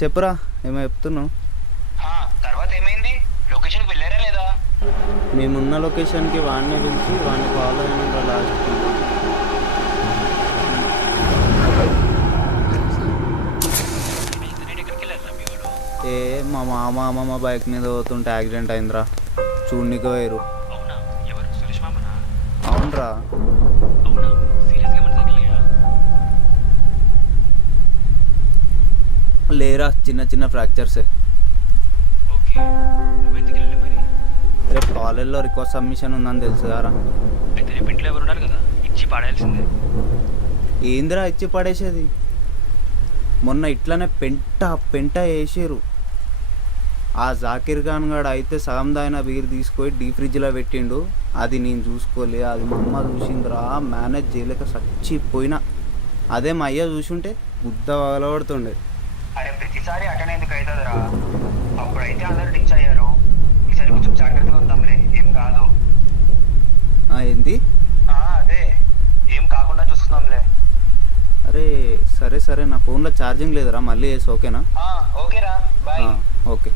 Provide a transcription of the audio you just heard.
చెప్పురా, ఏమో చెప్తున్నావు. తర్వాత ఏమైంది? లొకేషన్కి వెళ్ళారా లేదా? మేమున్న లొకేషన్కి వాడిని పిలిచి వాడిని ఫాలో అయినా లాస్ట్కి. ఏ మా మామ అమ్మమ్మ బైక్ మీద పోతుంటే యాక్సిడెంట్ అయిందిరా, చూడనికి పోయారు. అవునా? ఎవరు? సురేష్ మామనా? అవునరా. అవునా? సీరియస్గా ఏమైనా తగిలినాయా? లేరా, చిన్న చిన్న ఫ్రాక్చర్సే. ఓకే, నువ్వెందుకు వెళ్ళలే మరి? రేపు కాలేజ్లో రికార్డ్ సబ్మిషన్ ఉందని తెలుసు కదా. అయితే రేపు ఇంట్లో ఎవరు ఉన్నారు కదా, ఇచ్చి పాడాల్సిందే. ఏందిరా ఇచ్చి పడేసేది? మొన్న ఇట్లనే పెంట పెంట వేసారు. ఆ జాకీర్ ఖాన్ గాడు అయితే సగం దాయిన బీర్ తీసుకొని డీ ఫ్రిడ్జ్లో పెట్టిండు. అది నేను చూసుకోలే, అది మా అమ్మ చూసిందిరా. మేనేజ్ చేయలేక చచ్చిపోయినా. అదే మా అయ్య చూసుంటే గుద్ద వగలబడుతుండే. అరే ప్రతిసారి అటెండ్ ఎందుకు అవుతుందిరా? అప్పుడైతే అందరూ టీచ్ అయ్యారు. ఈసారి కొంచెం జాగ్రత్తగా ఉందాంలే, ఏం కాదు. ఏంది? అదే, ఏం కాకుండా చూసుకుందాంలే. అరే సరే సరే, నా ఫోన్లో ఛార్జింగ్ లేదురా, మళ్ళీ వేసి ఓకేనా? ఓకేరా, బాయ్. ఓకే.